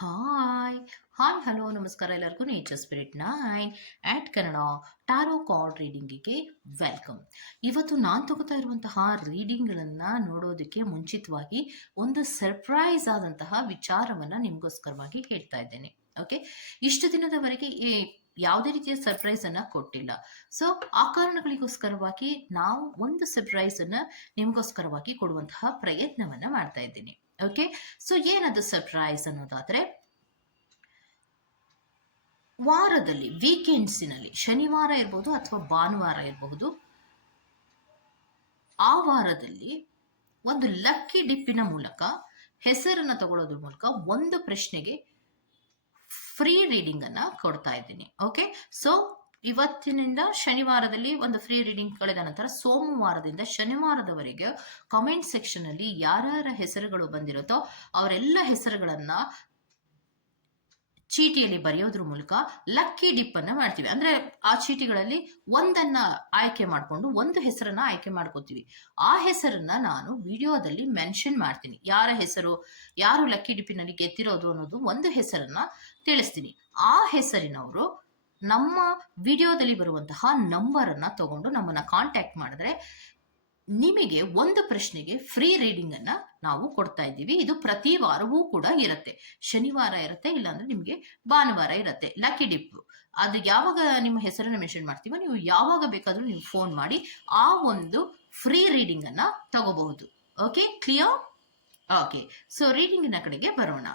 Hi hi hello ನಮಸ್ಕಾರ ಎಲ್ಲರಿಗೂ. Nature spirit nine at Kannada tarot card ರೀಡಿಂಗಿಗೆ welcome ಇವತ್ತು ನಾನು ತಗೋತಾ ಇರುವಂತಹ ರೀಡಿಂಗ್ಗಳನ್ನು ನೋಡೋದಕ್ಕೆ ಮುಂಚಿತವಾಗಿ ಒಂದು ಸರ್ಪ್ರೈಸ್ ಆದಂತಹ ವಿಚಾರವನ್ನು ನಿಮಗೋಸ್ಕರವಾಗಿ ಹೇಳ್ತಾ ಇದ್ದೇನೆ. ಓಕೆ ಇಷ್ಟು ದಿನದವರೆಗೆ ಯಾವುದೇ ರೀತಿಯ ಸರ್ಪ್ರೈಸ್ ಅನ್ನ ಕೊಟ್ಟಿಲ್ಲ. ಸೊ ಆ ಕಾರಣಗಳಿಗೋಸ್ಕರವಾಗಿ ನಾವು ಒಂದು ಸರ್ಪ್ರೈಸ್ ಅನ್ನ ನಿಮಗೋಸ್ಕರವಾಗಿ ಕೊಡುವಂತಹ ಪ್ರಯತ್ನವನ್ನ ಮಾಡ್ತಾ ಇದ್ದೀನಿ. ಓಕೆ ಸೊ ಏನದು ಸರ್ಪ್ರೈಸ್ ಅನ್ನೋದಾದ್ರೆ, ವಾರದಲ್ಲಿ ವೀಕೆಂಡ್ಸಿನಲ್ಲಿ ಶನಿವಾರ ಇರಬಹುದು ಅಥವಾ ಭಾನುವಾರ ಇರಬಹುದು, ಆ ವಾರದಲ್ಲಿ ಒಂದು ಲಕ್ಕಿ ಡಿಪ್ಪಿನ ಮೂಲಕ, ಹೆಸರನ್ನು ತಗೊಳ್ಳೋದ್ರ ಮೂಲಕ ಒಂದು ಪ್ರಶ್ನೆಗೆ ಫ್ರೀ ರೀಡಿಂಗ್ ಅನ್ನ ಕೊಡ್ತಾ ಇದ್ದೀನಿ. ಓಕೆ ಸೊ ಇವತ್ತಿನಿಂದ ಶನಿವಾರದಲ್ಲಿ ಒಂದು ಫ್ರೀ ರೀಡಿಂಗ್ ಕಳೆದ ನಂತರ ಸೋಮವಾರದಿಂದ ಶನಿವಾರದವರೆಗೆ ಕಾಮೆಂಟ್ ಸೆಕ್ಷನ್ ಅಲ್ಲಿ ಯಾರ್ಯಾರ ಹೆಸರುಗಳು ಬಂದಿರುತ್ತೋ ಅವರೆಲ್ಲ ಹೆಸರುಗಳನ್ನ ಚೀಟಿಯಲ್ಲಿ ಬರೆಯೋದ್ರ ಮೂಲಕ ಲಕ್ಕಿ ಡಿಪ್ ಅನ್ನ ಮಾಡ್ತೀವಿ. ಅಂದ್ರೆ ಆ ಚೀಟಿಗಳಲ್ಲಿ ಒಂದನ್ನ ಆಯ್ಕೆ ಮಾಡಿಕೊಂಡು ಒಂದು ಹೆಸರನ್ನ ಆಯ್ಕೆ ಮಾಡ್ಕೋತೀವಿ. ಆ ಹೆಸರನ್ನ ನಾನು ವಿಡಿಯೋದಲ್ಲಿ ಮೆನ್ಷನ್ ಮಾಡ್ತೀನಿ. ಯಾರ ಹೆಸರು, ಯಾರು ಲಕ್ಕಿ ಡಿಪ್ಪಿನಲ್ಲಿ ಗೆದ್ದಿರೋದು ಅನ್ನೋದು ಒಂದು ಹೆಸರನ್ನ ತಿಳಿಸ್ತೀನಿ. ಆ ಹೆಸರಿನವರು ನಮ್ಮ ವಿಡಿಯೋದಲ್ಲಿ ಬರುವಂತಹ ನಂಬರ್ ಅನ್ನ ತಗೊಂಡು ನಮ್ಮನ್ನ ಕಾಂಟ್ಯಾಕ್ಟ್ ಮಾಡಿದ್ರೆ ನಿಮಗೆ ಒಂದು ಪ್ರಶ್ನೆಗೆ ಫ್ರೀ ರೀಡಿಂಗ್ ಅನ್ನ ನಾವು ಕೊಡ್ತಾ ಇದ್ದೀವಿ. ಇದು ಪ್ರತಿ ವಾರವೂ ಕೂಡ ಇರುತ್ತೆ. ಶನಿವಾರ ಇರುತ್ತೆ, ಇಲ್ಲಾಂದ್ರೆ ನಿಮಗೆ ಭಾನುವಾರ ಇರುತ್ತೆ. ಲಕ್ಕಿ ಡಿಪ್ ಅದು ಯಾವಾಗ ನಿಮ್ಮ ಹೆಸರನ್ನು ಮೆನ್ಷನ್ ಮಾಡ್ತೀವೋ, ನೀವು ಯಾವಾಗ ಬೇಕಾದರೂ ನೀವು ಫೋನ್ ಮಾಡಿ ಆ ಒಂದು ಫ್ರೀ ರೀಡಿಂಗ್ ಅನ್ನ ತಗೋಬಹುದು. ಓಕೆ ಕ್ಲಿಯರ್ ಓಕೆ ಸೊ ರೀಡಿಂಗಿನ ಕಡೆಗೆ ಬರೋಣ.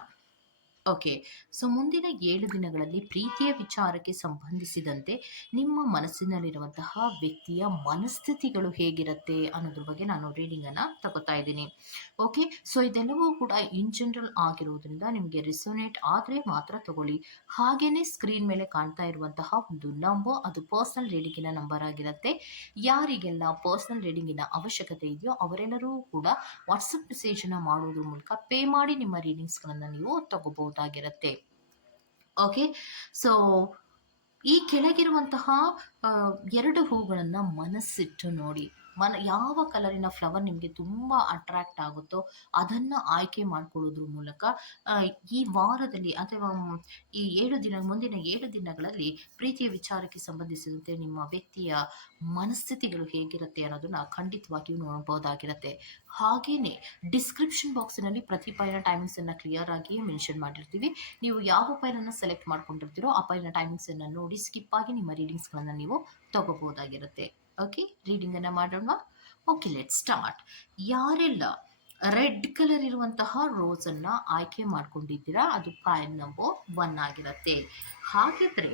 ಓಕೆ. ಸೊ, ಮುಂದಿನ ಏಳು ದಿನಗಳಲ್ಲಿ ಪ್ರೀತಿಯ ವಿಚಾರಕ್ಕೆ ಸಂಬಂಧಿಸಿದಂತೆ ನಿಮ್ಮ ಮನಸ್ಸಿನಲ್ಲಿರುವಂತಹ ವ್ಯಕ್ತಿಯ ಮನಸ್ಥಿತಿಗಳು ಹೇಗಿರುತ್ತೆ ಅನ್ನೋದ್ರ ಬಗ್ಗೆ ನಾನು ರೀಡಿಂಗನ್ನು ತಗೋತಾ ಇದ್ದೀನಿ. ಓಕೆ. ಸೊ, ಇದೆಲ್ಲವೂ ಕೂಡ ಇನ್ ಜನರಲ್ ಆಗಿರುವುದರಿಂದ ನಿಮಗೆ ರಿಸೋನೇಟ್ ಆದರೆ ಮಾತ್ರ ತಗೊಳ್ಳಿ. ಹಾಗೇನೆ ಸ್ಕ್ರೀನ್ ಮೇಲೆ ಕಾಣ್ತಾ ಇರುವಂತಹ ಒಂದು ನಂಬರ್ ಅದು ಪರ್ಸನಲ್ ರೀಡಿಂಗಿನ ನಂಬರ್ ಆಗಿರುತ್ತೆ. ಯಾರಿಗೆಲ್ಲ ಪರ್ಸನಲ್ ರೀಡಿಂಗಿನ ಅವಶ್ಯಕತೆ ಇದೆಯೋ ಅವರೆಲ್ಲರೂ ಕೂಡ ವಾಟ್ಸಪ್ ಮೆಸೇಜನ್ನು ಮಾಡೋದ್ರ ಮೂಲಕ ಪೇ ಮಾಡಿ ನಿಮ್ಮ ರೀಡಿಂಗ್ಸ್ಗಳನ್ನು ನೀವು ತಗೋಬಹುದಾಗಿರುತ್ತೆ ಓಕೆ ಸೊ ಈ ಕೆಳಗಿರುವಂತಹ ಎರಡು ಹೂಗಳನ್ನು ಮನಸ್ಸಿಟ್ಟು ನೋಡಿ. ಮನ, ಯಾವ ಕಲರಿನ ಫ್ಲವರ್ ನಿಮಗೆ ತುಂಬ ಅಟ್ರಾಕ್ಟ್ ಆಗುತ್ತೋ ಅದನ್ನು ಆಯ್ಕೆ ಮಾಡ್ಕೊಳ್ಳೋದ್ರ ಮೂಲಕ ಈ ವಾರದಲ್ಲಿ ಅಥವಾ ಈ ಏಳು ದಿನ, ಮುಂದಿನ ಏಳು ದಿನಗಳಲ್ಲಿ ಪ್ರೀತಿಯ ವಿಚಾರಕ್ಕೆ ಸಂಬಂಧಿಸಿದಂತೆ ನಿಮ್ಮ ವ್ಯಕ್ತಿಯ ಮನಸ್ಥಿತಿಗಳು ಹೇಗಿರುತ್ತೆ ಅನ್ನೋದನ್ನ ಖಂಡಿತವಾಗಿಯೂ ನೋಡಬಹುದಾಗಿರುತ್ತೆ ಹಾಗೇನೆ ಡಿಸ್ಕ್ರಿಪ್ಷನ್ ಬಾಕ್ಸಿನಲ್ಲಿ ಪ್ರತಿ ಪೈನ ಟೈಮಿಂಗ್ಸನ್ನು ಕ್ಲಿಯರ್ ಆಗಿ ಮೆನ್ಷನ್ ಮಾಡಿರ್ತೀವಿ. ನೀವು ಯಾವ ಪೈಲನ್ನು ಸೆಲೆಕ್ಟ್ ಮಾಡ್ಕೊಂಡಿರ್ತೀರೋ ಆ ಪೈನ ಟೈಮಿಂಗ್ಸನ್ನು ನೋಡಿ ಸ್ಕಿಪ್ ಆಗಿ ನಿಮ್ಮ ರೀಡಿಂಗ್ಸ್ಗಳನ್ನು ನೀವು ತಗೋಬಹುದಾಗಿರುತ್ತೆ ಓಕೆ ರೀಡಿಂಗನ್ನು ಮಾಡೋಣ. ಓಕೆ ಲೆಟ್ ಸ್ಟಾರ್ಟ್ ಯಾರೆಲ್ಲ ರೆಡ್ ಕಲರ್ ಇರುವಂತಹ ರೋಸನ್ನು ಆಯ್ಕೆ ಮಾಡ್ಕೊಂಡಿದ್ದೀರಾ? ಅದು ಪಾಯಲ್ ನಂಬರ್ ಒನ್ ಆಗಿರುತ್ತೆ. ಹಾಗಿದ್ರೆ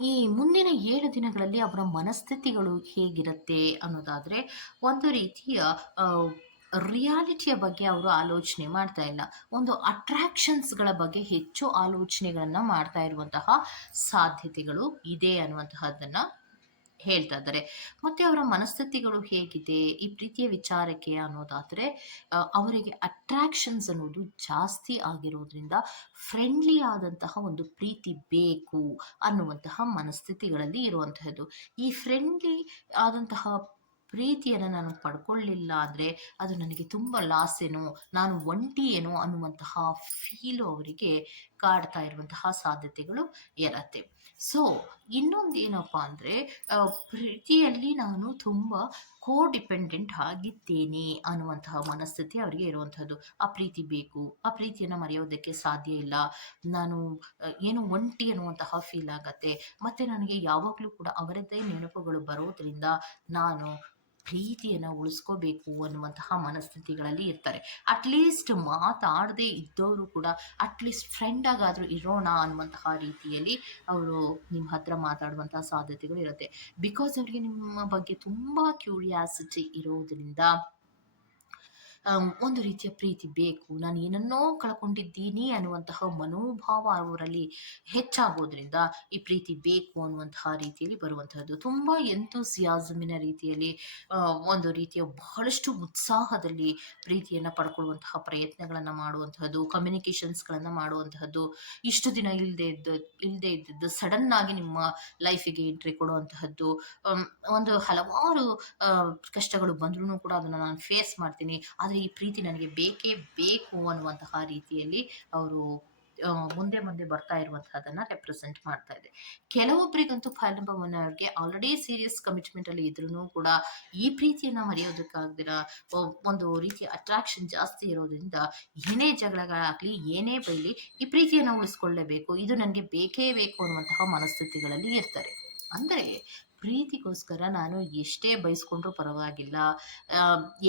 ಈ ಮುಂದಿನ ಏಳು ದಿನಗಳಲ್ಲಿ ಅವರ ಮನಸ್ಥಿತಿಗಳು ಹೇಗಿರುತ್ತೆ ಅನ್ನೋದಾದ್ರೆ, ಒಂದು ರೀತಿಯ ರಿಯಾಲಿಟಿಯ ಬಗ್ಗೆ ಅವರು ಆಲೋಚನೆ ಮಾಡ್ತಾ ಇಲ್ಲ. ಒಂದು ಅಟ್ರಾಕ್ಷನ್ಸ್ಗಳ ಬಗ್ಗೆ ಹೆಚ್ಚು ಆಲೋಚನೆಗಳನ್ನು ಮಾಡ್ತಾ ಇರುವಂತಹ ಸಾಧ್ಯತೆಗಳು ಇದೆ ಅನ್ನುವಂತಹದ್ದನ್ನು ಹೇಳ್ತಾ ಇದ್ದಾರೆ. ಮತ್ತೆ ಅವರ ಮನಸ್ಥಿತಿಗಳು ಹೇಗಿದೆ, ಈ ಪ್ರೀತಿಯ ವಿಚಾರಕ್ಕೆ ಅನ್ನೋದಾದರೆ ಅವರಿಗೆ ಅಟ್ರಾಕ್ಷನ್ಸ್ ಅನ್ನೋದು ಜಾಸ್ತಿ ಆಗಿರೋದ್ರಿಂದ ಫ್ರೆಂಡ್ಲಿ ಆದಂತಹ ಒಂದು ಪ್ರೀತಿ ಬೇಕು ಅನ್ನುವಂತಹ ಮನಸ್ಥಿತಿಗಳಲ್ಲಿ ಇರುವಂತಹದ್ದು. ಈ ಫ್ರೆಂಡ್ಲಿ ಆದಂತಹ ಪ್ರೀತಿಯನ್ನು ನಾನು ಪಡ್ಕೊಳ್ಳಿಲ್ಲ ಅಂದರೆ ಅದು ನನಗೆ ತುಂಬ ಲಾಸ್ ಏನೋ, ನಾನು ಒಂಟಿ ಏನೋ ಅನ್ನುವಂತಹ ಫೀಲು ಅವರಿಗೆ ಕಾಡ್ತಾ ಇರುವಂತಹ ಸಾಧ್ಯತೆಗಳು ಇರತ್ತೆ. ಸೊ ಇನ್ನೊಂದು ಏನಪ್ಪ ಅಂದರೆ ಪ್ರೀತಿಯಲ್ಲಿ ನಾನು ತುಂಬ ಕೋ ಡಿಪೆಂಡೆಂಟ್ ಆಗಿದ್ದೇನೆ ಅನ್ನುವಂತಹ ಮನಸ್ಥಿತಿ ಅವರಿಗೆ ಇರುವಂಥದ್ದು ಆ ಪ್ರೀತಿ ಬೇಕು, ಆ ಪ್ರೀತಿಯನ್ನು ಮರೆಯೋದಕ್ಕೆ ಸಾಧ್ಯ ಇಲ್ಲ. ನಾನು ಏನು ಏನೋ ಒಂಟಿ ಅನ್ನುವಂತಹ ಫೀಲ್ ಆಗತ್ತೆ. ಮತ್ತು ನನಗೆ ಯಾವಾಗಲೂ ಕೂಡ ಅವರದ್ದೇ ನೆನಪುಗಳು ಬರೋದ್ರಿಂದ ನಾನು ಪ್ರೀತಿಯನ್ನು ಉಳಿಸ್ಕೋಬೇಕು ಅನ್ನುವಂತಹ ಮನಸ್ಥಿತಿಗಳಲ್ಲಿ ಇರ್ತಾರೆ. ಅಟ್ಲೀಸ್ಟ್ ಮಾತಾಡದೇ ಇದ್ದವರು ಕೂಡ ಅಟ್ಲೀಸ್ಟ್ ಫ್ರೆಂಡ್ ಆಗಾದರೂ ಇರೋಣ ಅನ್ನುವಂತಹ ರೀತಿಯಲ್ಲಿ ಅವರು ನಿಮ್ಮ ಹತ್ರ ಮಾತಾಡುವಂತಹ ಸಾಧ್ಯತೆಗಳು ಇರುತ್ತೆ. ಬಿಕಾಸ್ ಅವರಿಗೆ ನಿಮ್ಮ ಬಗ್ಗೆ ತುಂಬ ಕ್ಯೂರಿಯಾಸಿಟಿ ಇರೋದ್ರಿಂದ ಒಂದು ರೀತಿಯ ಪ್ರೀತಿ ಬೇಕು. ನಾನು ಏನನ್ನೋ ಕಳ್ಕೊಂಡಿದ್ದೀನಿ ಅನ್ನುವಂತಹ ಮನೋಭಾವ ಅವರಲ್ಲಿ ಹೆಚ್ಚಾಗೋದ್ರಿಂದ ಈ ಪ್ರೀತಿ ಬೇಕು ಅನ್ನುವಂತಹ ರೀತಿಯಲ್ಲಿ ಬರುವಂತಹದ್ದು. ತುಂಬ ಎಂತೂಸಿಯಾಸಮಿನ ರೀತಿಯಲ್ಲಿ ಒಂದು ರೀತಿಯ ಬಹಳಷ್ಟು ಉತ್ಸಾಹದಲ್ಲಿ ಪ್ರೀತಿಯನ್ನು ಪಡ್ಕೊಳ್ಳುವಂತಹ ಪ್ರಯತ್ನಗಳನ್ನು ಮಾಡುವಂತಹದ್ದು ಕಮ್ಯುನಿಕೇಷನ್ಸ್ಗಳನ್ನು ಮಾಡುವಂತಹದ್ದು, ಇಷ್ಟು ದಿನ ಇಲ್ಲದೆ ಇದ್ದ ಇಲ್ಲದೆ ಇದ್ದದ್ದು ಸಡನ್ ಆಗಿ ನಿಮ್ಮ ಲೈಫಿಗೆ ಎಂಟ್ರಿ ಕೊಡುವಂತಹದ್ದು ಒಂದು ಹಲವಾರು ಕಷ್ಟಗಳು ಬಂದ್ರೂ ಕೂಡ ಅದನ್ನು ನಾನು ಫೇಸ್ ಮಾಡ್ತೀನಿ. ಆದರೆ ಈ ಪ್ರೀತಿ ನನಗೆ ಬೇಕೇ ಬೇಕು ಅನ್ನುವಂತಹ ರೀತಿಯಲ್ಲಿ ಅವರು ಮುಂದೆ ಮುಂದೆ ಬರ್ತಾ ಇರುವಂತಹದನ್ನ ರೆಪ್ರೆಸೆಂಟ್ ಮಾಡ್ತಾ ಇದೆ. ಕೆಲವೊಬ್ಬರಿಗಂತೂ ಫೈಲ್ ನಂಬರ್ ಒನ್ ಅವ್ರಿಗೆ ಆಲ್ರೆಡಿ ಸೀರಿಯಸ್ ಕಮಿಟ್ಮೆಂಟ್ ಅಲ್ಲಿ ಇದ್ರೂ ಕೂಡ ಈ ಪ್ರೀತಿಯನ್ನ ಮರೆಯೋದಕ್ಕಾಗ್ದಿರ ಒಂದು ರೀತಿಯ ಅಟ್ರಾಕ್ಷನ್ ಜಾಸ್ತಿ ಇರೋದ್ರಿಂದ ಏನೇ ಜಗಳಗಳಾಗ್ಲಿ, ಏನೇ ಬೈಲಿ ಈ ಪ್ರೀತಿಯನ್ನ ಉಳಿಸ್ಕೊಳ್ಳೇಬೇಕು. ಇದು ನನಗೆ ಬೇಕೇ ಬೇಕು ಅನ್ನುವಂತಹ ಮನಸ್ಥಿತಿಗಳಲ್ಲಿ ಇರ್ತಾರೆ. ಅಂದರೆ ಪ್ರೀತಿಗೋಸ್ಕರ ನಾನು ಎಷ್ಟೇ ಬಯಸ್ಕೊಂಡ್ರೂ ಪರವಾಗಿಲ್ಲ.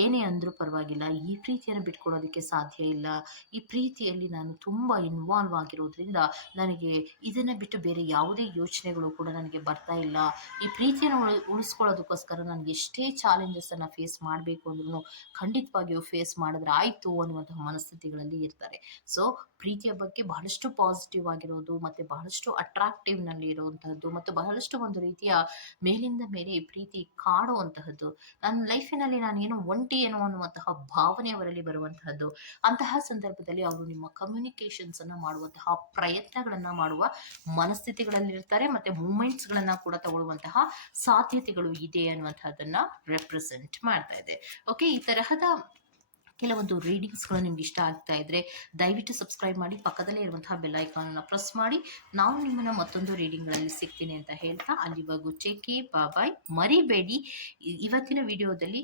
ಏನೇ ಅಂದರೂ ಪರವಾಗಿಲ್ಲ. ಈ ಪ್ರೀತಿಯನ್ನು ಬಿಟ್ಕೊಡೋದಕ್ಕೆ ಸಾಧ್ಯ ಇಲ್ಲ. ಈ ಪ್ರೀತಿಯಲ್ಲಿ ನಾನು ತುಂಬ ಇನ್ವಾಲ್ವ್ ಆಗಿರೋದ್ರಿಂದ ನನಗೆ ಇದನ್ನು ಬಿಟ್ಟು ಬೇರೆ ಯಾವುದೇ ಯೋಚನೆಗಳು ಕೂಡ ನನಗೆ ಬರ್ತಾ ಇಲ್ಲ. ಈ ಪ್ರೀತಿಯನ್ನು ಉಳಿ, ಉಳಿಸ್ಕೊಳ್ಳೋದಕ್ಕೋಸ್ಕರ ನಾನು ಎಷ್ಟೇ ಚಾಲೆಂಜಸನ್ನು ಫೇಸ್ ಮಾಡಬೇಕು ಅಂದ್ರೂ ಖಂಡಿತವಾಗಿಯೂ ಫೇಸ್ ಮಾಡಿದ್ರೆ ಆಯಿತು ಅನ್ನುವಂತಹ ಮನಸ್ಥಿತಿಗಳಲ್ಲಿ ಇರ್ತಾರೆ. ಸೊ ಪ್ರೀತಿಯ ಬಗ್ಗೆ ಬಹಳಷ್ಟು ಪಾಸಿಟಿವ್ ಆಗಿರೋದು, ಮತ್ತು ಬಹಳಷ್ಟು ಅಟ್ರಾಕ್ಟಿವ್ನಲ್ಲಿ ಇರುವಂಥದ್ದು ಮತ್ತು ಬಹಳಷ್ಟು ಒಂದು ರೀತಿಯ ಮೇಲಿಂದ ಮೇಲೆ ಪ್ರೀತಿ ಕಾಡುವಂತಹದ್ದು. ನನ್ನ ಲೈಫಿನಲ್ಲಿ ನಾನು ಏನೋ ಒಂಟಿ ಏನೋ ಅನ್ನುವಂತಹ ಭಾವನೆ ಅವರಲ್ಲಿ ಬರುವಂತಹದ್ದು. ಅಂತಹ ಸಂದರ್ಭದಲ್ಲಿ ಅವರು ನಿಮ್ಮ ಕಮ್ಯುನಿಕೇಶನ್ಸ್ ಅನ್ನ ಮಾಡುವಂತಹ ಪ್ರಯತ್ನಗಳನ್ನ ಮಾಡುವ ಮನಸ್ಥಿತಿಗಳಲ್ಲಿ ಇರ್ತಾರೆ ಮತ್ತೆ ಮೂಮೆಂಟ್ಸ್ ಗಳನ್ನ ಕೂಡ ತಗೊಳ್ಳುವಂತಹ ಸಾಧ್ಯತೆಗಳು ಇದೆ ಅನ್ನುವಂತಹದನ್ನ ರೆಪ್ರೆಸೆಂಟ್ ಮಾಡ್ತಾ ಇದೆ. ಓಕೆ ಈ ತರಹದ ಕೆಲವೊಂದು ರೀಡಿಂಗ್ಸ್ಗಳು ನಿಮ್ಗೆ ಇಷ್ಟ ಆಗ್ತಾ ಇದ್ರೆ ದಯವಿಟ್ಟು ಸಬ್ಸ್ಕ್ರೈಬ್ ಮಾಡಿ, ಪಕ್ಕದಲ್ಲೇ ಇರುವಂತಹ ಬೆಲ್ ಐಕಾನ್ನ ಪ್ರೆಸ್ ಮಾಡಿ. ನಾವು ನಿಮ್ಮನ್ನ ಮತ್ತೊಂದು ರೀಡಿಂಗ್ಗಳಲ್ಲಿ ಸಿಗ್ತೀನಿ ಅಂತ ಹೇಳ್ತಾ ಅಲ್ಲಿವರೆಗೂ ಚೇಕೆ ಬಾಬಾಯ್ ಮರಿಬೇಡಿ. ಇವತ್ತಿನ ವಿಡಿಯೋದಲ್ಲಿ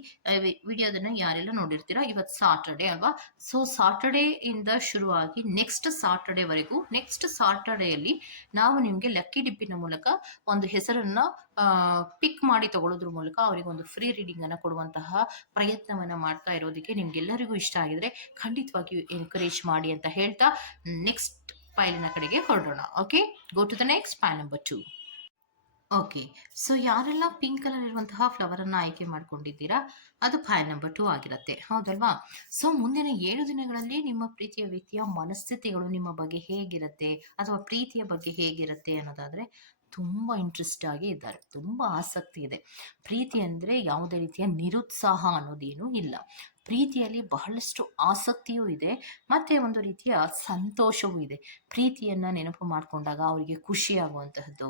ವಿಡಿಯೋದನ್ನ ಯಾರೆಲ್ಲ ನೋಡಿರ್ತೀರಾ ಇವತ್ತು ಸಾಟರ್ಡೆ ಅಲ್ವಾ? ಸೊ ಸಾಟರ್ಡೆ ಇಂದ ಶುರುವಾಗಿ ನೆಕ್ಸ್ಟ್ ಸಾಟರ್ಡೆವರೆಗೂ ನೆಕ್ಸ್ಟ್ ಸಾಟರ್ಡೆಯಲ್ಲಿ ನಾವು ನಿಮಗೆ ಲಕ್ಕಿ ಡಿಪ್ಪಿನ ಮೂಲಕ ಒಂದು ಹೆಸರನ್ನ ಪಿಕ್ ಮಾಡಿ ತಗೊಳ್ಳೋದ್ರ ಮೂಲಕ ಅವರಿಗೆ ಒಂದು ಫ್ರೀ ರೀಡಿಂಗ್ ಅನ್ನ ಕೊಡುವಂತಹ ಪ್ರಯತ್ನವನ್ನ ಮಾಡ್ತಾ ಇರೋದಕ್ಕೆ ನಿಮ್ಗೆಲ್ಲರಿಗೂ ಇಷ್ಟ ಆಗಿದ್ರೆ ಖಂಡಿತವಾಗಿಯೂ ಎನ್ಕರೇಜ್ ಮಾಡಿ ಅಂತ ಹೇಳ್ತಾ ನೆಕ್ಸ್ಟ್ ಫೈಲಿನ ಕಡೆಗೆ ಹೊರಡೋಣ. Okay go to the next pile number two okay so ಯಾರೆಲ್ಲ ಪಿಂಕ್ ಕಲರ್ ಇರುವಂತಹ ಫ್ಲವರ್ ಅನ್ನ ಆಯ್ಕೆ ಮಾಡ್ಕೊಂಡಿದ್ದೀರಾ? ಅದು ಫೈಲ್ ನಂಬರ್ ಟೂ ಆಗಿರುತ್ತೆ. ಹೌದಲ್ವಾ? ಸೊ ಮುಂದಿನ ಏಳು ದಿನಗಳಲ್ಲಿ ನಿಮ್ಮ ಪ್ರೀತಿಯ ವ್ಯಕ್ತಿಯ ಮನಸ್ಥಿತಿಗಳು ನಿಮ್ಮ ಬಗ್ಗೆ ಹೇಗಿರುತ್ತೆ? ಅಥವಾ ಪ್ರೀತಿಯ ಬಗ್ಗೆ ಹೇಗಿರುತ್ತೆ ಅನ್ನೋದಾದ್ರೆ ತುಂಬ ಇಂಟ್ರೆಸ್ಟ್ ಆಗಿ ಇದ್ದಾರೆ. ತುಂಬ ಆಸಕ್ತಿ ಇದೆ. ಪ್ರೀತಿ ಅಂದರೆ ಯಾವುದೇ ರೀತಿಯ ನಿರುತ್ಸಾಹ ಅನ್ನೋದೇನೂ ಇಲ್ಲ. ಪ್ರೀತಿಯಲ್ಲಿ ಬಹಳಷ್ಟು ಆಸಕ್ತಿಯೂ ಇದೆ. ಮತ್ತು ಒಂದು ರೀತಿಯ ಸಂತೋಷವೂ ಇದೆ. ಪ್ರೀತಿಯನ್ನು ನೆನಪು ಮಾಡಿಕೊಂಡಾಗ ಅವರಿಗೆ ಖುಷಿ ಆಗುವಂತಹದ್ದು.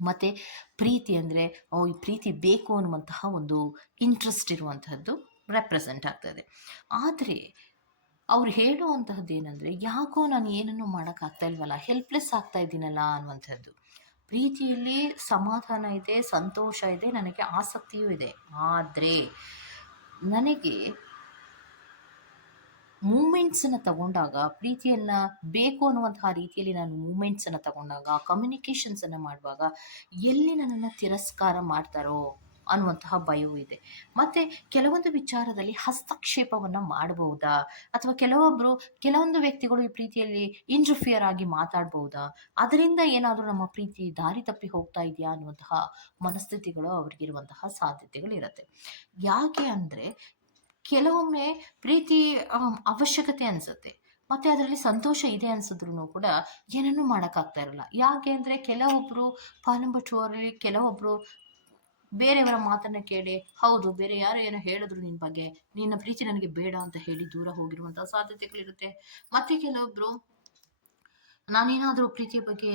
ಮತ್ತು ಪ್ರೀತಿ ಅಂದರೆ ಈ ಪ್ರೀತಿ ಬೇಕು ಅನ್ನುವಂತಹ ಒಂದು ಇಂಟ್ರೆಸ್ಟ್ ಇರುವಂತಹದ್ದು ರೆಪ್ರೆಸೆಂಟ್ ಆಗ್ತದೆ. ಆದರೆ ಅವ್ರು ಹೇಳುವಂತಹದ್ದು ಏನಂದರೆ, ಯಾಕೋ ನಾನು ಏನನ್ನು ಮಾಡೋಕ್ಕಾಗ್ತಾ ಇಲ್ವಲ್ಲ? ಹೆಲ್ಪ್ಲೆಸ್ ಆಗ್ತಾ ಇದ್ದೀನಲ್ಲ ಅನ್ನುವಂಥದ್ದು ಪ್ರೀತಿಯಲ್ಲಿ ಸಮಾಧಾನ ಇದೆ, ಸಂತೋಷ ಇದೆ, ನನಗೆ ಆಸಕ್ತಿಯೂ ಇದೆ. ಆದರೆ ನನಗೆ ಮೂಮೆಂಟ್ಸನ್ನು ತಗೊಂಡಾಗ, ಪ್ರೀತಿಯನ್ನು ಬೇಕು ಅನ್ನುವಂತಹ ರೀತಿಯಲ್ಲಿ ನಾನು ಮೂಮೆಂಟ್ಸನ್ನು ತಗೊಂಡಾಗ ಕಮ್ಯುನಿಕೇಷನ್ಸನ್ನು ಮಾಡುವಾಗ ಎಲ್ಲಿ ನನ್ನನ್ನು ತಿರಸ್ಕಾರ ಮಾಡ್ತಾರೋ ಅನ್ನುವಂತಹ ಭಯವೂ ಇದೆ. ಮತ್ತೆ ಕೆಲವೊಂದು ವಿಚಾರದಲ್ಲಿ ಹಸ್ತಕ್ಷೇಪವನ್ನು ಮಾಡಬಹುದಾ ಅಥವಾ ಕೆಲವೊಬ್ಬರು ಕೆಲವೊಂದು ವ್ಯಕ್ತಿಗಳು ಈ ಪ್ರೀತಿಯಲ್ಲಿ ಇಂಟರ್ಫಿಯರ್ ಆಗಿ ಮಾತಾಡ್ಬಹುದಾ ಅದರಿಂದ ಏನಾದರೂ ನಮ್ಮ ಪ್ರೀತಿ ದಾರಿ ತಪ್ಪಿ ಹೋಗ್ತಾ ಇದೆಯಾ ಅನ್ನುವಂತಹ ಮನಸ್ಥಿತಿಗಳು ಅವ್ರಿಗಿರುವಂತಹ ಸಾಧ್ಯತೆಗಳಿರುತ್ತೆ. ಯಾಕೆ ಅಂದರೆ ಕೆಲವೊಮ್ಮೆ ಪ್ರೀತಿ ಅವಶ್ಯಕತೆ ಅನಿಸುತ್ತೆ. ಮತ್ತೆ ಅದರಲ್ಲಿ ಸಂತೋಷ ಇದೆ ಅನ್ಸಿದ್ರು ಕೂಡ ಏನನ್ನೂ ಮಾಡೋಕ್ಕಾಗ್ತಾ ಇರಲ್ಲ. ಯಾಕೆ ಅಂದರೆ ಕೆಲವೊಬ್ಬರು ಟೂ ಕೆಲವೊಬ್ಬರು ಬೇರೆಯವರ ಮಾತನ್ನ ಕೇಳಿ, ಹೌದು, ಬೇರೆ ಯಾರು ಏನೋ ಹೇಳಿದ್ರು ನಿನ್ನ ಬಗ್ಗೆ. ನಿನ್ನ ಪ್ರೀತಿ ನನಗೆ ಬೇಡ ಅಂತ ಹೇಳಿ ದೂರ ಹೋಗಿರುವಂತಹ ಸಾಧ್ಯತೆಗಳಿರುತ್ತೆ. ಮತ್ತೆ ಕೆಲವೊಬ್ರು ನಾನೇನಾದರೂ ಪ್ರೀತಿಯ ಬಗ್ಗೆ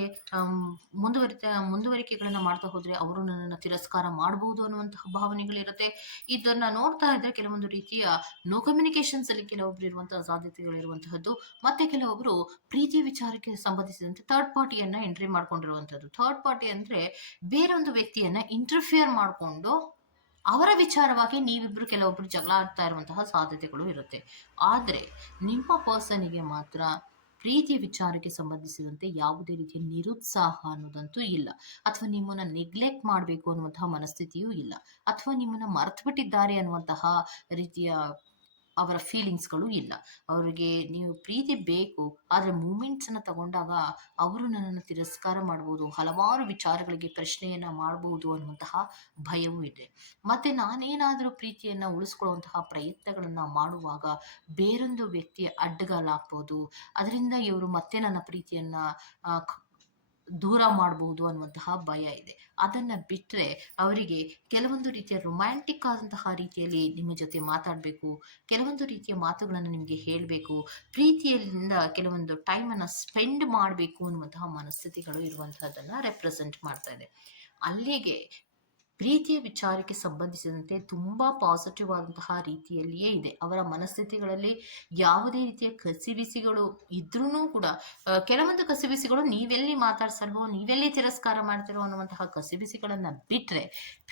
ಮುಂದುವರಿತ, ಮುಂದುವರಿಕೆಗಳನ್ನ ಮಾಡ್ತಾ ಹೋದರೆ ಅವರು ನನ್ನನ್ನು ತಿರಸ್ಕಾರ ಮಾಡಬಹುದು ಅನ್ನುವಂತಹ ಭಾವನೆಗಳಿರುತ್ತೆ. ಇದನ್ನು ನೋಡ್ತಾ ಇದ್ರೆ ಕೆಲವೊಂದು ರೀತಿಯ ನೋ ಕಮ್ಯುನಿಕೇಶನ್ಸ್ ಅಲ್ಲಿ ಕೆಲವೊಬ್ರು ಇರುವಂತಹ ಸಾಧ್ಯತೆಗಳಿರುವಂತಹದ್ದು, ಮತ್ತೆ ಕೆಲವೊಬ್ರು ಪ್ರೀತಿ ವಿಚಾರಕ್ಕೆ ಸಂಬಂಧಿಸಿದಂತೆ ಥರ್ಡ್ ಪಾರ್ಟಿಯನ್ನ ಎಂಟ್ರಿ ಮಾಡ್ಕೊಂಡಿರುವಂತದ್ದು ಥರ್ಡ್ ಪಾರ್ಟಿ ಅಂದ್ರೆ ಬೇರೊಂದು ವ್ಯಕ್ತಿಯನ್ನ ಇಂಟರ್ಫಿಯರ್ ಮಾಡಿಕೊಂಡು ಅವರ ವಿಚಾರವಾಗಿ ನೀವಿಬ್ರು ಕೆಲವೊಬ್ರು ಜಗಳ ಆಡ್ತಾ ಇರುವಂತಹ ಸಾಧ್ಯತೆಗಳು ಇರುತ್ತೆ. ಆದರೆ ನಿಮ್ಮ ಪರ್ಸನಿಗೆ ಮಾತ್ರ ಪ್ರೀತಿ ವಿಚಾರಕ್ಕೆ ಸಂಬಂಧಿಸಿದಂತೆ ಯಾವುದೇ ರೀತಿಯ ನಿರುತ್ಸಾಹ ಅನ್ನೋದಂತೂ ಇಲ್ಲ. ಅಥವಾ ನಿಮ್ಮನ್ನ ನೆಗ್ಲೆಕ್ಟ್ ಮಾಡಬೇಕು ಅನ್ನುವಂತಹ ಮನಸ್ಥಿತಿಯೂ ಇಲ್ಲ. ಅಥವಾ ನಿಮ್ಮನ್ನ ಮರೆತು ಬಿಟ್ಟಿದ್ದಾರೆ ಅನ್ನುವಂತಹ ರೀತಿಯ ಅವರ ಫೀಲಿಂಗ್ಸ್ಗಳು ಇಲ್ಲ. ಅವರಿಗೆ ನೀವು ಪ್ರೀತಿ ಬೇಕು, ಆದರೆ ಮೂಮೆಂಟ್ಸನ್ನು ತಗೊಂಡಾಗ ಅವರು ನನ್ನನ್ನು ತಿರಸ್ಕಾರ ಮಾಡ್ಬೋದು, ಹಲವಾರು ವಿಚಾರಗಳಿಗೆ ಪ್ರಶ್ನೆಯನ್ನು ಮಾಡಬಹುದು ಅನ್ನುವಂತಹ ಭಯವೂ ಇದೆ. ಮತ್ತು ನಾನೇನಾದರೂ ಪ್ರೀತಿಯನ್ನು ಉಳಿಸ್ಕೊಳ್ಳುವಂತಹ ಪ್ರಯತ್ನಗಳನ್ನು ಮಾಡುವಾಗ ಬೇರೊಂದು ವ್ಯಕ್ತಿಯ ಅಡ್ಡಗಾಲಾಗ್ಬೋದು. ಅದರಿಂದ ಇವರು ಮತ್ತೆ ನನ್ನ ಪ್ರೀತಿಯನ್ನು ದೂರ ಮಾಡಬಹುದು ಅನ್ನುವಂತಹ ಭಯ ಇದೆ. ಅದನ್ನ ಬಿಟ್ಟರೆ ಅವರಿಗೆ ಕೆಲವೊಂದು ರೀತಿಯ ರೊಮ್ಯಾಂಟಿಕ್ ಆದಂತಹ ರೀತಿಯಲ್ಲಿ ನಿಮ್ಮ ಜೊತೆ ಮಾತಾಡಬೇಕು, ಕೆಲವೊಂದು ರೀತಿಯ ಮಾತುಗಳನ್ನು ನಿಮಗೆ ಹೇಳಬೇಕು ಪ್ರೀತಿಯಿಂದ ಕೆಲವೊಂದು ಟೈಮನ್ನು ಸ್ಪೆಂಡ್ ಮಾಡಬೇಕು ಅನ್ನುವಂತಹ ಮನಸ್ಥಿತಿಗಳು ಇರುವಂತಹದ್ದನ್ನು ರೆಪ್ರೆಸೆಂಟ್ ಮಾಡ್ತಾ ಇದೆ. ಅಲ್ಲಿಗೆ ಪ್ರೀತಿಯ ವಿಚಾರಕ್ಕೆ ಸಂಬಂಧಿಸಿದಂತೆ ತುಂಬ ಪಾಸಿಟಿವ್ ಆದಂತಹ ರೀತಿಯಲ್ಲಿಯೇ ಇದೆ. ಅವರ ಮನಸ್ಥಿತಿಗಳಲ್ಲಿ ಯಾವುದೇ ರೀತಿಯ ಕಸಿಬಿಸಿಗಳು ಇದ್ರೂ ಕೂಡ ಕೆಲವೊಂದು ಕಸಿಬಿಸಿಗಳು ನೀವೆಲ್ಲಿ ಮಾತಾಡ್ಸಲ್ವೋ ನೀವೆಲ್ಲಿ ತಿರಸ್ಕಾರ ಮಾಡ್ತಿರೋ ಅನ್ನುವಂತಹ ಕಸಿಬಿಸಿಗಳನ್ನು ಬಿಟ್ಟರೆ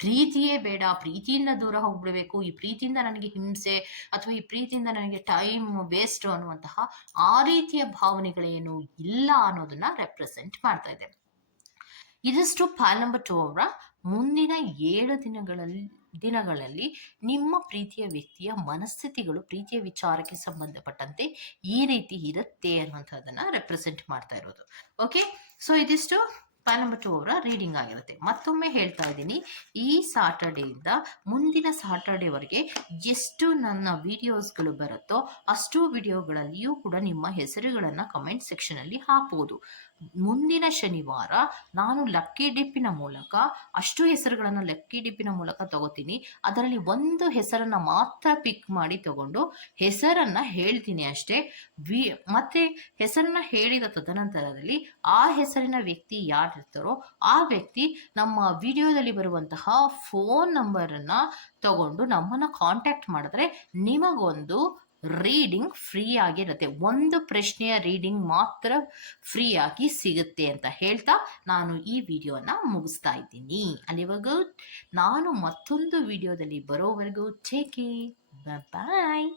ಪ್ರೀತಿಯೇ ಬೇಡ. ಪ್ರೀತಿಯಿಂದ ದೂರ ಹೋಗ್ಬಿಡಬೇಕು. ಈ ಪ್ರೀತಿಯಿಂದ ನನಗೆ ಹಿಂಸೆ ಅಥವಾ ಈ ಪ್ರೀತಿಯಿಂದ ನನಗೆ ಟೈಮ್ ವೇಸ್ಟ್ ಅನ್ನುವಂತಹ ಆ ರೀತಿಯ ಭಾವನೆಗಳೇನು ಇಲ್ಲ ಅನ್ನೋದನ್ನ ರೆಪ್ರೆಸೆಂಟ್ ಮಾಡ್ತಾ ಇದೆ. ಇದಿಷ್ಟು ಪಾಲ್ ನಂಬರ್ ಟು ಅವರ ಮುಂದಿನ ಏಳು ದಿನಗಳಲ್ಲಿ ದಿನಗಳಲ್ಲಿ ನಿಮ್ಮ ಪ್ರೀತಿಯ ವ್ಯಕ್ತಿಯ ಮನಸ್ಥಿತಿಗಳು, ಪ್ರೀತಿಯ ವಿಚಾರಕ್ಕೆ ಸಂಬಂಧಪಟ್ಟಂತೆ ಈ ರೀತಿ ಇರುತ್ತೆ ಅನ್ನುವಂಥದ್ದನ್ನ ರೆಪ್ರೆಸೆಂಟ್ ಮಾಡ್ತಾ ಇರೋದು. ಓಕೆ ಸೊ ಇದಿಷ್ಟು ಪ್ಯಾನ್ ನಂಬರ್ ಟು ಅವರ ರೀಡಿಂಗ್ ಆಗಿರುತ್ತೆ. ಮತ್ತೊಮ್ಮೆ ಹೇಳ್ತಾ ಇದ್ದೀನಿ, ಈ ಸಾಟರ್ಡೆಯಿಂದ ಮುಂದಿನ ಸಾಟರ್ಡೆವರೆಗೆ ಎಷ್ಟು ನನ್ನ ವಿಡಿಯೋಸ್ಗಳು ಬರುತ್ತೋ ಅಷ್ಟು ವಿಡಿಯೋಗಳಲ್ಲಿಯೂ ಕೂಡ ನಿಮ್ಮ ಹೆಸರುಗಳನ್ನು ಕಮೆಂಟ್ ಸೆಕ್ಷನಲ್ಲಿ ಹಾಕ್ಬೋದು. ಮುಂದಿನ ಶನಿವಾರ ನಾನು ಲಕ್ಕಿ ಡಿಪ್ಪಿನ ಮೂಲಕ, ಅಷ್ಟು ಹೆಸರುಗಳನ್ನು ಲಕ್ಕಿ ಡಿಪ್ಪಿನ ಮೂಲಕ ತಗೋತೀನಿ. ಅದರಲ್ಲಿ ಒಂದು ಹೆಸರನ್ನು ಮಾತ್ರ ಪಿಕ್ ಮಾಡಿ ತಗೊಂಡು ಹೆಸರನ್ನು ಹೇಳ್ತೀನಿ ಅಷ್ಟೇ. ವಿ, ಮತ್ತೆ ಹೆಸರನ್ನ ಹೇಳಿದ ತದನಂತರದಲ್ಲಿ ಆ ಹೆಸರಿನ ವ್ಯಕ್ತಿ ಯಾರಿರ್ತಾರೋ ಆ ವ್ಯಕ್ತಿ ನಮ್ಮ ವಿಡಿಯೋದಲ್ಲಿ ಬರುವಂತಹ ಫೋನ್ ನಂಬರನ್ನು ತಗೊಂಡು ನಮ್ಮನ್ನು ಕಾಂಟ್ಯಾಕ್ಟ್ ಮಾಡಿದ್ರೆ ನಿಮಗೊಂದು ರೀಡಿಂಗ್ ಫ್ರೀ ಆಗಿರುತ್ತೆ. ಒಂದು ಪ್ರಶ್ನೆಯ ರೀಡಿಂಗ್ ಮಾತ್ರ ಫ್ರೀ ಆಗಿ ಸಿಗುತ್ತೆ ಅಂತ ಹೇಳ್ತಾ ನಾನು ಈ ವಿಡಿಯೋನ ಮುಗಿಸ್ತಾ ಇದ್ದೀನಿ. ಅಲ್ಲಿವರೆಗೂ ನಾನು ಮತ್ತೊಂದು ವಿಡಿಯೋದಲ್ಲಿ ಬರೋವರೆಗೂ ಟೇಕ್ ಬಾಯ್